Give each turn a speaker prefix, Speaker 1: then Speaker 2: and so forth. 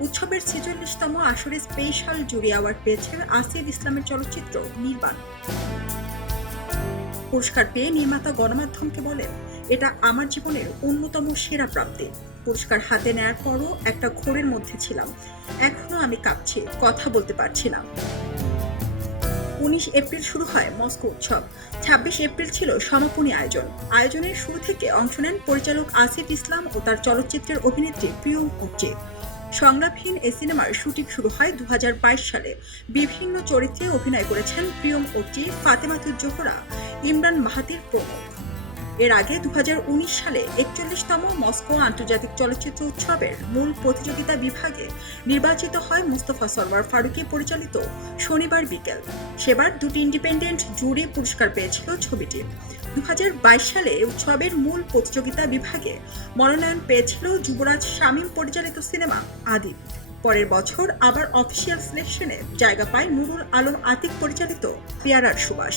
Speaker 1: উৎসবের ছেচল্লিশতম আসরে স্পেশাল জুরি অ্যাওয়ার্ড পেয়েছেন আসিফ ইসলামের চলচ্চিত্র নির্বাণ। পুরস্কার পেয়ে নির্মাতা গণমাধ্যমকে বলেন, এটা আমার জীবনের অন্যতম সেরা প্রাপ্তি। পুরস্কার হাতে নেয়ার পরও একটা ঘোরের মধ্যে ছিলাম। এখনও আমি কাঁপছি, কথা বলতে পারছি না। উনিশ এপ্রিল শুরু হয় মস্কো উৎসব। ছাব্বিশ এপ্রিল ছিল সমাপনী আয়োজন। আয়োজনের শুরু থেকে অংশ নেন পরিচালক আসিফ ইসলাম ও তার চলচ্চিত্রের অভিনেত্রী প্রিয়ম উচ্চে। সংলাপহীন এই সিনেমার শুটিং শুরু হয় দুহাজার বাইশ সালে। বিভিন্ন চরিত্রে অভিনয় করেছেন প্রিয়ম উচ্চি ফাতেমাতুর জোহরা ইমরান মাহাতির প্রমুখ। এর আগে দু হাজার উনিশ সালে একচল্লিশতম মস্কো আন্তর্জাতিক চলচ্চিত্র উৎসবের মূল প্রতিযোগিতা বিভাগে নির্বাচিত হয় মুস্তফা সরওয়ার ফারুকি পরিচালিত শনিবার বিকেল। সেবার দুটি ইন্ডিপেন্ডেন্ট জুরি পুরস্কার পেয়েছিল ছবিটি। দু হাজার বাইশ সালে উৎসবের মূল প্রতিযোগিতা বিভাগে মনোনয়ন পেয়েছিল যুবরাজ শামীম পরিচালিত সিনেমা আদিত পরের বছর আবার অফিসিয়াল সিলেকশনে জায়গা পায় নুরুল আলম আতিক পরিচালিত পেয়ারার সুবাস।